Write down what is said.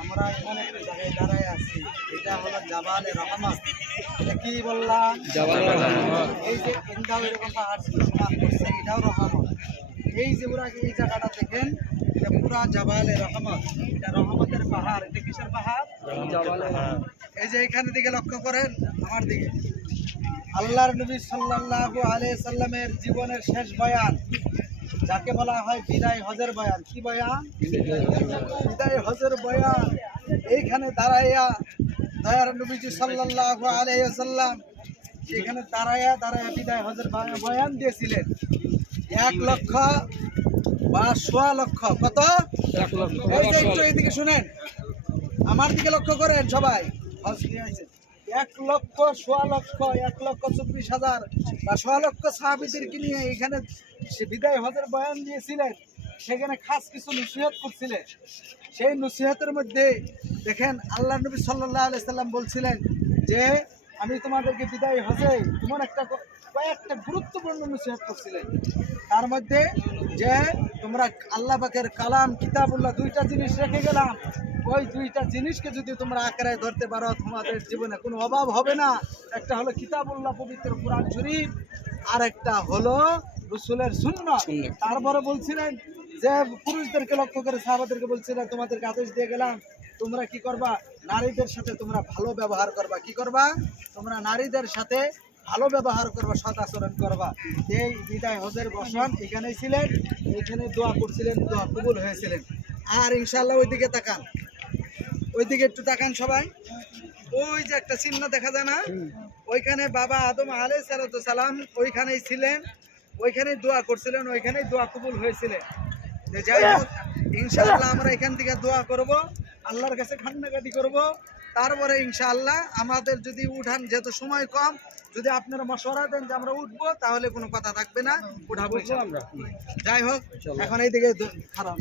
আমরা এখানে একটা জায়গায় দাঁড়ায় আছি। এটা হলো জাবালে রহমত। এটা কি বললাম? এই যে ইন্দাও এরকম পাহাড় সমান করছে এটাও রহমান এই যে পুরা এই জায়গাটা দেখেন এটা পুরা জাবালে রহমত। এটা রহমতের পাহাড়। এটা কিসের পাহাড়? এই যে এখানে দিকে লক্ষ্য করেন আমার দিকে। আল্লাহর নবী সাল্লাল্লাহু আলাইহি সাল্লামের জীবনের শেষ বয়ান। যাকে বলা হয় বিদায় হজের বয়ান। কি বয়ান? বিদায় হজের বয়ান। এইখানে দাঁড়াইয়া দয়ার নবীজি সাল্লাল্লাহু আলাইহি সাল্লাম সেখানে দাঁড়াইয়া দাঁড়াইয়া বিদায় হজের বয়া- বয়ান দিয়েছিলেন। এক লক্ষ বা সোয়া লক্ষ। কত? এই যে একটু এইদিকে শুনেন। আমার দিকে লক্ষ্য করেন সবাই। হজ নিয়ে। এক লক্ষ সোয়া লক্ষ, এক লক্ষ চব্বিশ হাজার বা সোয়া লক্ষ সাহাবিদেরকে নিয়ে এখানে বিদায় হজের বয়ান দিয়েছিলেন? সেখানে খাস কিছু নসিহত করছিলেন। সেই নসিহতের মধ্যে দেখেন আল্লাহ নবী সাল্লাহ সাল্লাম বলছিলেন যে, আমি তোমাদেরকে বিদায় হজে এমন একটা কয়েকটা গুরুত্বপূর্ণ নসিহত করছিলেন। তার মধ্যে যে, তোমরা আল্লাহ পাকের কালাম, কিতাবুল্লাহ দুইটা জিনিস রেখে গেলাম। ওই দুইটা জিনিসকে যদি তোমরা আঁকড়ায় ধরতে পারো তোমাদের জীবনে কোনো অভাব হবে না। একটা হলো কিতাবুল্লাহ পবিত্র কোরআন শরীফ আর একটা হলো রসুলের শূন্য তারপরে বলছিলেন যে পুরুষদেরকে লক্ষ্য করে সাহাবাদেরকে বলছিলেন তোমাদেরকে আদেশ দিয়ে গেলাম তোমরা কি করবা? নারীদের সাথে তোমরা ভালো ব্যবহার করবা কি করবা? তোমরা নারীদের সাথে ভালো ব্যবহার করবা সৎ আচরণ করবা। এই বিদায় হজের বসন এখানেই ছিলেন এখানে দোয়া করছিলেন দোয়া কবুল হয়েছিলেন। আর ইনশাল্লাহ ওইদিকে তাকান। ওইদিকে একটু তাকান সবাই। ওই যে একটা চিহ্ন দেখা যায় না? ওইখানে বাবা আদম আলাই সালাম ওইখানেই ছিলেন ওইখানেই দোয়া করছিলেন ওইখানেই দোয়া কবুল হয়েছিলেন। যে যাই হোক ইনশাআল্লাহ আমরা এখান থেকে দোয়া করব আল্লাহর কাছে খান্নাকাটি করব। তারপরে ইনশাআল্লাহ আমাদের যদি উঠান যেহেতু সময় কম যদি আপনারা মশওয়ারা দেন যে আমরা উঠবো তাহলে কোনো কথা থাকবে না উঠাবো আমরা। যাই হোক এখন এইদিকে খারাপ।